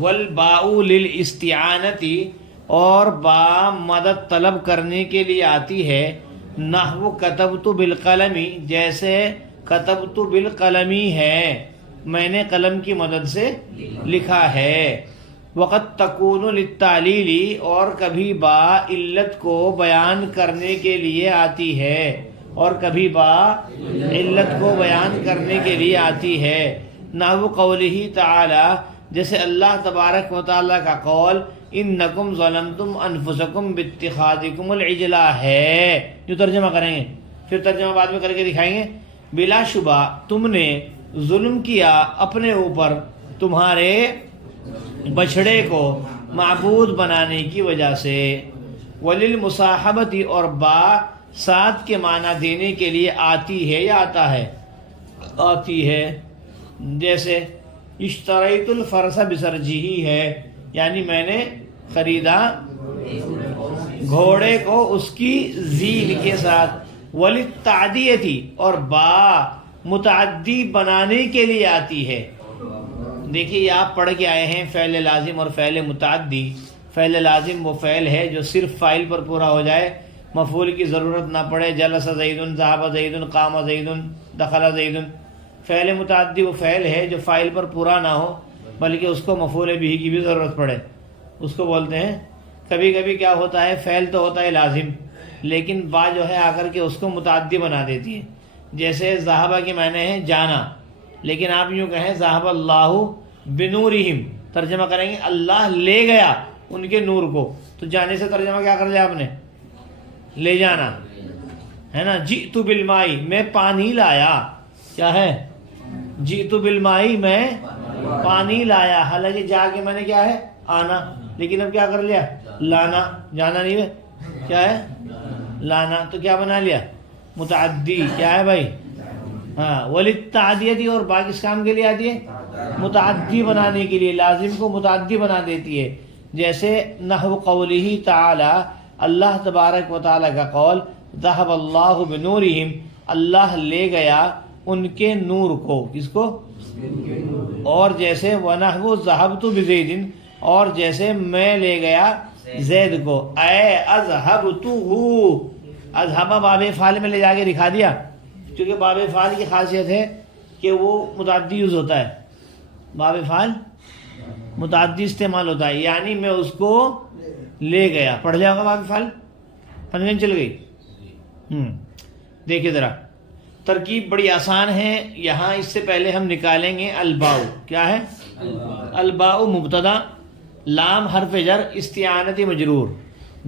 والباء للاستعانتی، اور با مدد طلب کرنے کے لیے آتی ہے. نحو کتبت بالقلمی، جیسے کتبت بالقلمی ہے، میں نے قلم کی مدد سے لکھا ہے. وقد تکون للتعلیل، اور کبھی با علت کو بیان کرنے کے لیے آتی ہے، اور کبھی با علت کو بیان کرنے کے لیے آتی ہے. نحو قولہ تعالی، جیسے اللہ تبارک و تعالیٰ کا قول انکم ظلمتم انفسکم باتخاذکم العجلہ ہے، جو ترجمہ کریں گے، پھر ترجمہ بعد میں کر کے دکھائیں گے. بلا شبہ تم نے ظلم کیا اپنے اوپر تمہارے بچھڑے کو معبود بنانے کی وجہ سے. وللمصاحبتی، اور با ساتھ کے معنی دینے کے لیے آتی ہے یا آتا ہے؟ آتی ہے. جیسے اشتریت الفرس بسرجہ ہے، یعنی میں نے خریدا گھوڑے کو اس کی زین کے ساتھ. وللتعدیتی، اور با متعدی بنانے کے لیے آتی ہے. دیکھیے یہ آپ پڑھ کے آئے ہیں فعل لازم اور فعل متعدی. فعل لازم وہ فعل ہے جو صرف فاعل پر پورا ہو جائے، مفعول کی ضرورت نہ پڑے. جلس زید، ذهب زید، قام زید، دخل زید. فعل متعدی وہ فعل ہے جو فاعل پر پورا نہ ہو بلکہ اس کو مفعول بھی کی بھی ضرورت پڑے، اس کو بولتے ہیں. کبھی کبھی کیا ہوتا ہے، فعل تو ہوتا ہے لازم لیکن با جو ہے آ کر کے اس کو متعدی بنا دیتی ہے. جیسے ذہبہ کے معنی ہے جانا، لیکن آپ یوں کہیں ذہب اللہ بنورہم، ترجمہ کریں گے اللہ لے گیا ان کے نور کو. تو جانے سے ترجمہ کیا کر لیا آپ نے؟ لے جانا ہے نا. جئت بالماء، میں پانی لایا. کیا ہے؟ جئت بالماء، میں پانی لایا. حالانکہ جا کے میں نے کیا ہے؟ آنا. لیکن اب کیا کر لیا؟ لانا. جانا نہیں ہے، کیا ہے؟ لانا. تو کیا بنا لیا؟ متعدی. کیا ہے بھائی؟ ہاں. وللتعدیتی، اور با کس کام کے لیے آتی ہے؟ متعدی بنانے کے لیے. لازم کو متعدی بنا دیتی ہے. جیسے نحو قولہ تعالی، اللہ تبارک و تعالی کا قول ذهب اللہ بنورہم، اللہ لے گیا ان کے نور کو. کس کو؟ اور جیسے وَنَحْوُ ذَهَبْتُ بِزَيْدٍ، اور جیسے میں لے گیا زید کو. اے اذهبتہ، اذهب باب فعل میں لے جا کے دکھا دیا، کیونکہ باب فعل کی خاصیت ہے کہ وہ متعدی یوز ہوتا ہے. باب فعل متعدی استعمال ہوتا ہے، یعنی میں اس کو لے گیا. پڑھ لیا ہوگا باب فعل، پنجن چل گئی. دیکھیے ذرا ترکیب بڑی آسان ہے. یہاں اس سے پہلے ہم نکالیں گے الباء. کیا ہے؟ الباء مبتدا، لام حرف جر، استعانتی مجرور،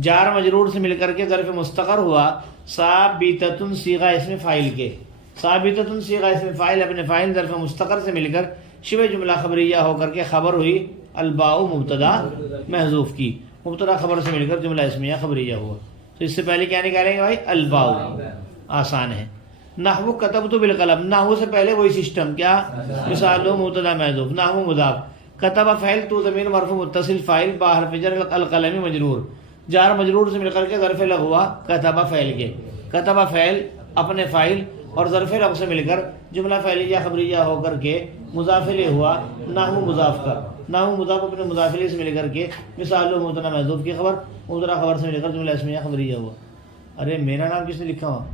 جار مجرور سے مل کر کے ظرف مستقر ہوا. ثابتۃ صیغہ اسم فاعل کے، ثابتۃ صیغہ اسم فاعل اپنے فاعل ظرف مستقر سے مل کر شبہ جملہ خبریہ ہو کر کے خبر ہوئی الباء مبتدا محذوف کی. مبتدا خبر سے مل کر جملہ اسمیہ خبریہ ہوا. تو اس سے پہلے کیا نکالیں گے بھائی؟ الباء. آسان ہے. نحو کتبت بالقلم، نحو سے پہلے وہی سسٹم. کیا؟ مثال مبتدا محذوف، نحو مضاف. کتب فعل تو ضمیر مرفوع متصل، فاعل با حرف جر، القلم مجرور، جار مجرور سے مل کر کے ظرف لغو ہوا کتب فعل کے. کتب فعل اپنے فاعل اور ظرف لغو سے مل کر جملہ فعلیہ خبریہ ہو کر کے مضاف الیہ ہوا. نحو مضاف کا، نحو مضاف اپنے مضاف الیہ سے مل کر کے مثال مبتدا محذوف کی خبر، مبتدا خبر سے مل کر جملہ اسمیہ خبریہ ہوا. ارے میرا نام کس نے لکھا ہوا؟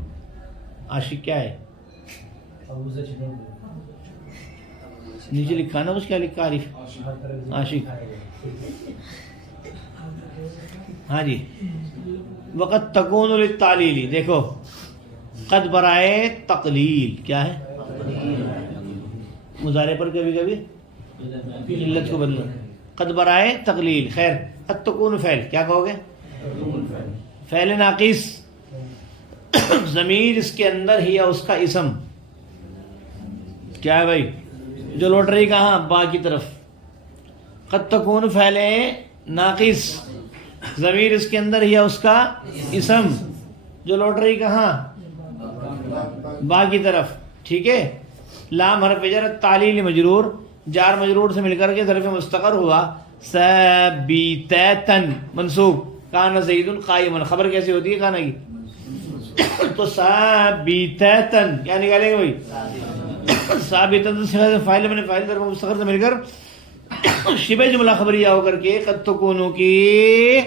عاشق کیا ہے؟ نیچے لکھا نا اس کیا لکھا؟ عارف عاشق. ہاں جی. وقت تکون للتعلیل، دیکھو قد برائے تقلیل. کیا ہے؟ مضارع پر کبھی کبھی علت کو بدلو. قد برائے تقلیل. خیر، قد تکون فعل، کیا کہو گے؟ فعل ناقص، ضمیر اس کے اندر ہی یا اس کا اسم. کیا ہے بھائی؟ جو لوٹ رہی کہاں؟ با کی طرف. قد تکون فعل ناقص، ضمیر اس کے اندر ہی یا اس کا اسم، جو لوٹ رہی کہاں؟ با کی طرف. ٹھیک ہے. لام حرف جر، تعلیل مجرور، جار مجرور سے مل کر کے ظرف مستقر ہوا. ثابتۃ منصوب، کان زید قائما، خبر کیسی ہوتی ہے کانا کی؟ تو ثابتۃ کیا نکالیں گے بھائی؟ ثابتۃ فاعل اپنے فاعل ظرف مستقر سے مل کر شبہ جملہ خبریہ ہو کر کے قد تکونو کی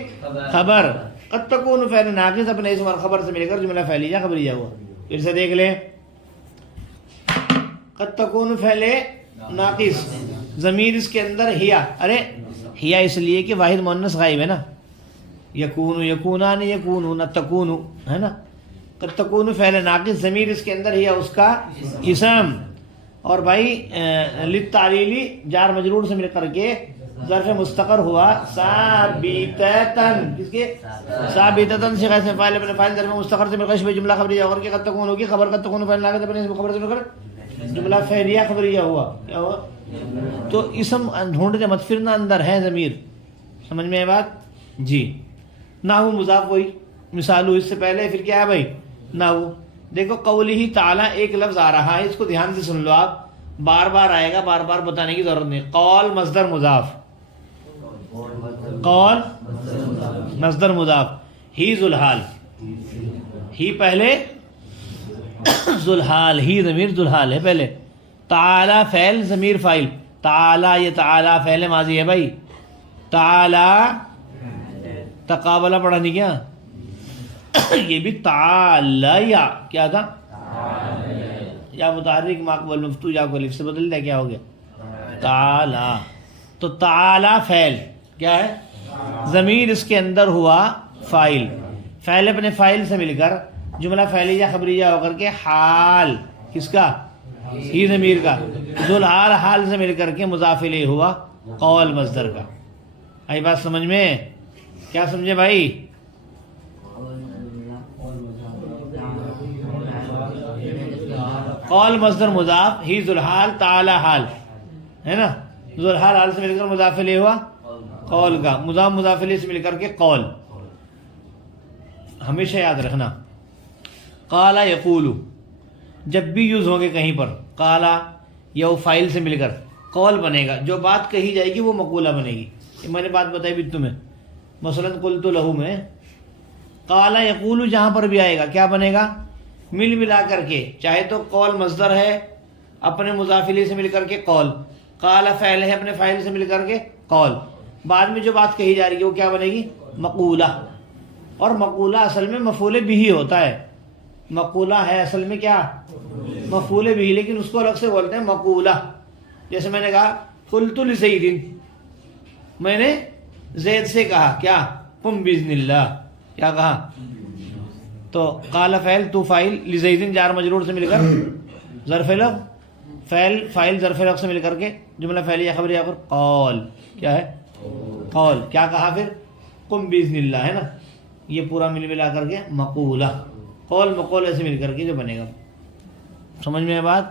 خبر، قد تکون فعل ناقص اپنے اسم اور خبر سے مل کر جملہ فعلیہ خبریہ ہوا. پھر سے دیکھ لیں، قد تکون فعل ناقص، ضمیر اس کے اندر ہیا، ارے ہیا اس لیے کہ واحد مؤنث غائب ہے نا، یکون یکونان یکونون تکون ہے نا. قد تکون فعل ناقص، ضمیر اس کے اندر ہیا اس کا اسم، اور بھائی للتعلیلی جار مجرور سے مل کر کے ظرف مستقر ہوا ثابتتن، کس کے؟ ثابتتن سے غیر فاعل اپنے فاعل ظرف مستقر سے مل کر شبہ جملہ خبریہ اور کہ قد تکون ہوگی خبر، قد تکون فعل ناقص اپنے اسم خبر سے مل کر جملہ فعلیہ خبریہ ہوا. کیا ہوا؟ تو اسم ڈھونڈتے مت پھرنا، اندر ہے ضمیر. سمجھ میں آئی بات؟ جی. نحو مضاف وہی مثال اس سے پہلے، پھر کیا ہے بھائی؟ نحو. دیکھو قولی تعالیٰ ایک لفظ آ رہا ہے، اس کو دھیان سے سن لو، آپ بار بار آئے گا، بار بار بتانے کی ضرورت نہیں. قول مصدر مضاف، قول مصدر مضاف، ہی ذوالحال، ہی پہلے ذوالحال، ہی ضمیر ذوالحال ہے پہلے. تعالی فعل ضمیر فاعل، تعالی یہ تعالی فعل ماضی ہے بھائی. تعالی تقابلہ پڑھا نہیں کیا؟ یہ بھی تعالی یا کیا تھا؟ یا متحرک ماقبل مفتوح یا کو الف سے بدل دیا، کیا ہو گیا؟ تعالی. تو تعالی فعل کیا ہے؟ ضمیر اس کے اندر ہوا فاعل، فعل اپنے فاعل سے مل کر جملہ فعلیہ خبریہ ہو کر کے حال کس کا؟ ہی ضمیر کا، ذوالحال حال سے مل کر کے مضاف الیہ ہوا قول مصدر کا. آئی بات سمجھ میں؟ کیا سمجھے بھائی؟ قول مصدر مضاف، ہی ذوالحال، تعالی حال ہے نا، ذوالحال حال سے مل کر مضاف الیہ ہوا قول کا، مضاف مضاف الیہ سے مل کر کے قول. ہمیشہ یاد رکھنا قال یقول جب بھی یوز ہوں گے کہیں پر، قالا یا فائل سے مل کر قول بنے گا، جو بات کہی جائے گی وہ مقولہ بنے گی. یہ میں نے بات بتائی بھی تمہیں، مثلا قلت لہو میں قالا یقول جہاں پر بھی آئے گا کیا بنے گا؟ مل ملا کر کے، چاہے تو قول مصدر ہے اپنے مضاف الیہ سے مل کر کے قول، قالا فعل ہے اپنے فاعل سے مل کر کے قول، بعد میں جو بات کہی جا رہی ہے وہ کیا بنے گی؟ مقولہ. اور مقولہ اصل میں مفعول بھی ہوتا ہے، مقولہ ہے اصل میں کیا؟ مفعول بھی، لیکن اس کو الگ سے بولتے ہیں مقولہ. جیسے میں نے کہا قلت لزید، میں نے زید سے کہا کیا؟ قم باذن اللہ، کیا کہا؟ تو قال فعل، تو فاعل، لزید جار مجرور سے مل کر ظرف لفظ، فعل فاعل ظرف لفظ سے مل کر کے جملہ فعلیہ خبریہ پر قول، کیا ہے؟ قول. کیا کہا پھر؟ قم باذن اللہ ہے نا. یہ پورا مل ملا کر کے مقولہ، قول مقولہ سے مل کر کے جو بنے گا. سمجھ میں بات؟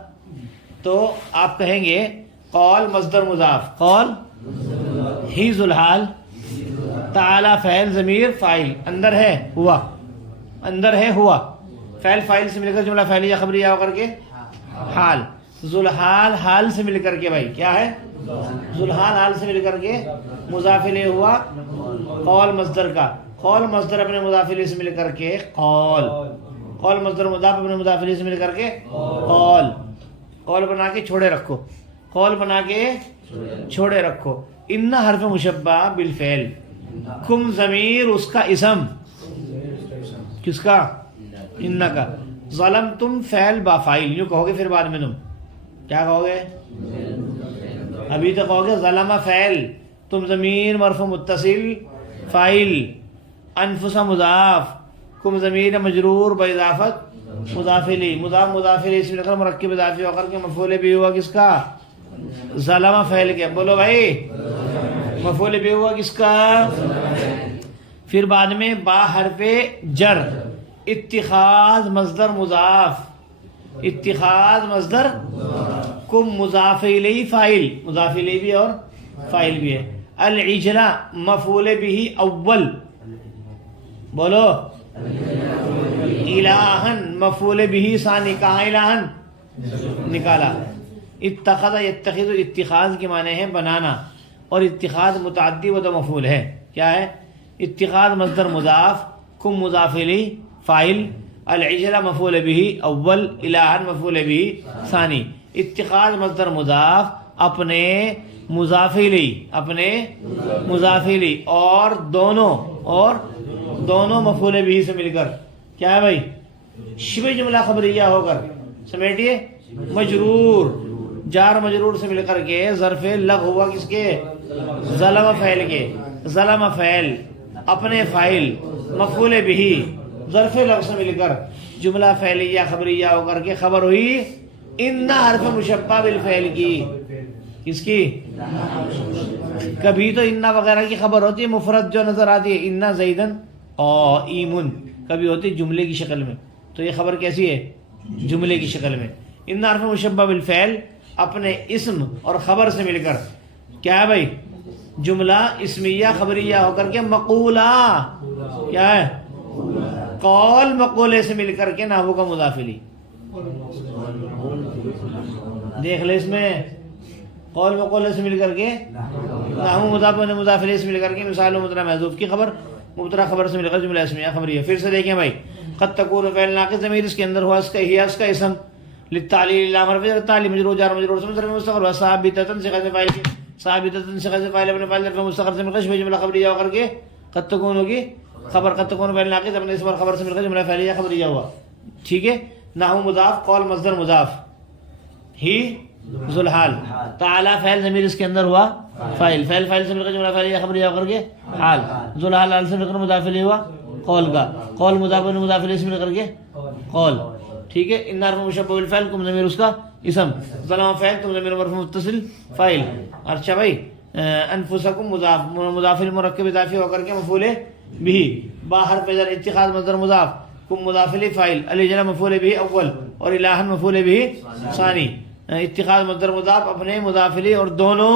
تو آپ کہیں گے قول مصدر مضاف، قول ہی ذوالحال، تعالی فعل ضمیر فاعل، اندر ہے ہوا، اندر ہے ہوا، فعل فاعل سے مل کر جملہ فعلیہ خبریہ ہو کر کے حال، ذوالحال حال سے مل کر کے بھائی کیا ہے؟ ذوالحال حال سے مل کر کے مضاف الیہ ہوا قول مصدر کا، قول مصدر اپنے مضاف الیہ سے مل کر کے قول، قول مصدر مضاف اپنے مضاف الیہ سے مل کر کے قول. قول بنا کے چھوڑے رکھو، قول بنا کے چھوڑے رکھو. ان حرف مشبہ بالفعل، کم ضمیر اس کا اسم، کس کا؟ ان کا. ظلم تم فعل با فاعل، یوں کہو گے پھر بعد میں تم کیا کہو گے؟ ابھی تو کہو گے ظلم فعل، تم ضمیر مرفوع متصل فاعل، انفس مضاف، کم ضمیر مجرور باضافت مضاف الیہ، مضاف مضاف الیہ سے لے مرکب اضافی ہو کر کے مفعول بھی ہوا کس کا؟ ظلم فعل کے. بولو بھائی مفعول بھی ہوا کس کا؟ پھر بعد میں با حرف جر، اتخاذ مصدر مضاف، اتخاذ مصدر، کم مضاف الیہ فاعل، مضاف الیہ بھی اور فاعل بھی ہے. العجلہ مفعول بھی اول، بولو الہن مفعول بھی ثانی، کہاں الہن؟ نکالا. اتخذ یتخذ، اتخاذ کے معنی ہے بنانا، اور اتخاذ متعدی و دو مفعول ہے. کیا ہے؟ اتخاذ مصدر مضاف، کم مضاف الیہ فاعل، العجلہ مفعول به اول، الہن مفعول به ثانی. اتخاذ مصدر مضاف اپنے مضاف الیہ اپنے مضاف الیہ اور دونوں مفعول بھی سے مل کر کیا ہے بھائی شبہ جملہ خبریہ ہو کر سمیٹیے مجرور جار مجرور سے مل کر کے ظرف لغ ہوا کس کے ظلم فعل کے ظلم فعل اپنے فاعل مفعول بھی ظرف لغ سے مل کر جملہ فعلیہ خبریہ ہو کر کے خبر ہوئی ان حرف مشبہ بالفعل کی کس کی کبھی تو ان وغیرہ کی خبر ہوتی ہے مفرد جو نظر آتی ہے ان زیدن قائم کبھی ہوتی ہے جملے کی شکل میں تو یہ خبر کیسی ہے جملے کی شکل میں ان حرف مشبہ بالفعل اپنے اسم اور خبر سے مل کر کیا ہے بھائی جملہ اسمیہ خبریہ ہو کر کے مقولہ کیا ہے قول مقولے سے مل کر کے نحو کا مضاف الیہ دیکھ لے اس میں قول مقولے سے مل کر کے نحو مضاف الیہ سے مل کر کے مثال مبتدا محذوف کی خبر مبتدا خبر سے مل کر جملہ اسمیہ خبریہ پھر سے دیکھیں بھائی قد تکون فعل ناقص ضمیر اس کے اندر ہوا اس کا ہی اس کا اسم للتعلیل الامر فجر تعلیم مجرور جار مجرور سے مصدر مستقر و ثابتۃ صيغه فاعل ثابتۃ صيغه فاعل ابن فاعل ظرف مستقر سے مل کر جملہ خبریہ ہو کر کے قد تکون ہوگی خبر قد تکون فعل ناقص اپنے اسم اور خبر سے مل کر جملہ فعلیہ خبریہ ہوا ٹھیک ہے نحو مضاف قول مصدر مضاف ہی ذو الحال تعالی فعل ضمیر اس کے اندر ہوا فاعل فاعل سے مل کر جملہ فعلیہ خبریہ ہو کر کے حال ذو الحال حال سے مل کر مضاف الیہ ہوا قول کا قول مضاف الیہ سے مل کر کے قول ٹھیک ہے ان حرف مشبہ بالفعل کم ضمیر اس کا اسم ظلم فعل تم ضمیر مرفوع متصل فاعل اچھا بھائی انفسکم مضاف المرکب اضافی ہو کر کے مفعول بھی با حرف جر اتخاذ مصدر مضاف کم مضاف الیہ فاعل الجر مفعول به اول اور الہ مفعول به ثانی اتخاذ مصدر مضاف اپنے مضاف الیہ اور دونوں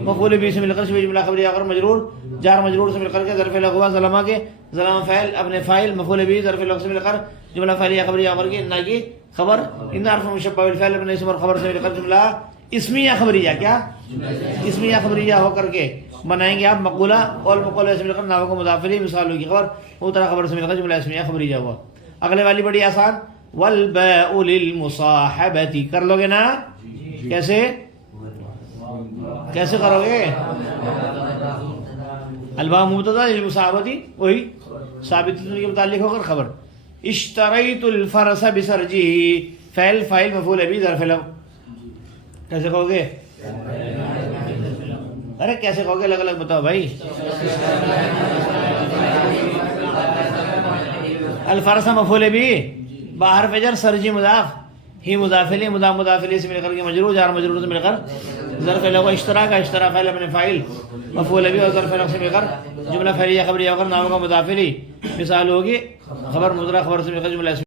مفعول به سے مل کر شبہ جملہ خبریہ اور مجرور جار مجرور سے مل کر کے ظرف لغو ظلمہ کے ظلم فاعل اپنے فاعل مفعول به ظرف لغو سے مل کر جملہ فعلیہ خبریہ اور کے نہ کی خبر ان حرف مشبہ بالفعل اپنے اسم اور خبر سے مل کر جملہ اسمیہ خبریہ کیا اسمیہ خبریہ ہو کر کے بنائیں گے آپ مقولہ اور مقولہ سے مل کر نحو کو مضاف الیہ مثالوں کی خبر وہ طرح خبر سے مل کر جملہ اسمیہ خبریہ ہوا اگلے والی بڑی آسان والباء للمصاحبۃ کر لو گے نا کیسے کرو گے الباء مبتدا للمصاحبۃ وہی ثابت کے متعلق ہو کر خبر اشتریت الفرس بسرجه فعل فاعل مفعول به ظرف لغو کیسے کہو گے ارے کیسے کہو گے الگ الگ بتاؤ بھائی الفرس مفعول به باہر فجر سرجی مضاف ہی مضاف الیہ مضاف الیہ سے مل کر کے مجرور جار مجرور سے مل کر ظرف لغو اشترا کا اشترا فعل اپنے فاعل مفعول به اور ظرف لغو سے مل کر جملہ فعلیہ خبریہ ہو کر نحو کا مضاف الیہ مثال ہوگی خبر مضارع خبر سے مل کر جملہ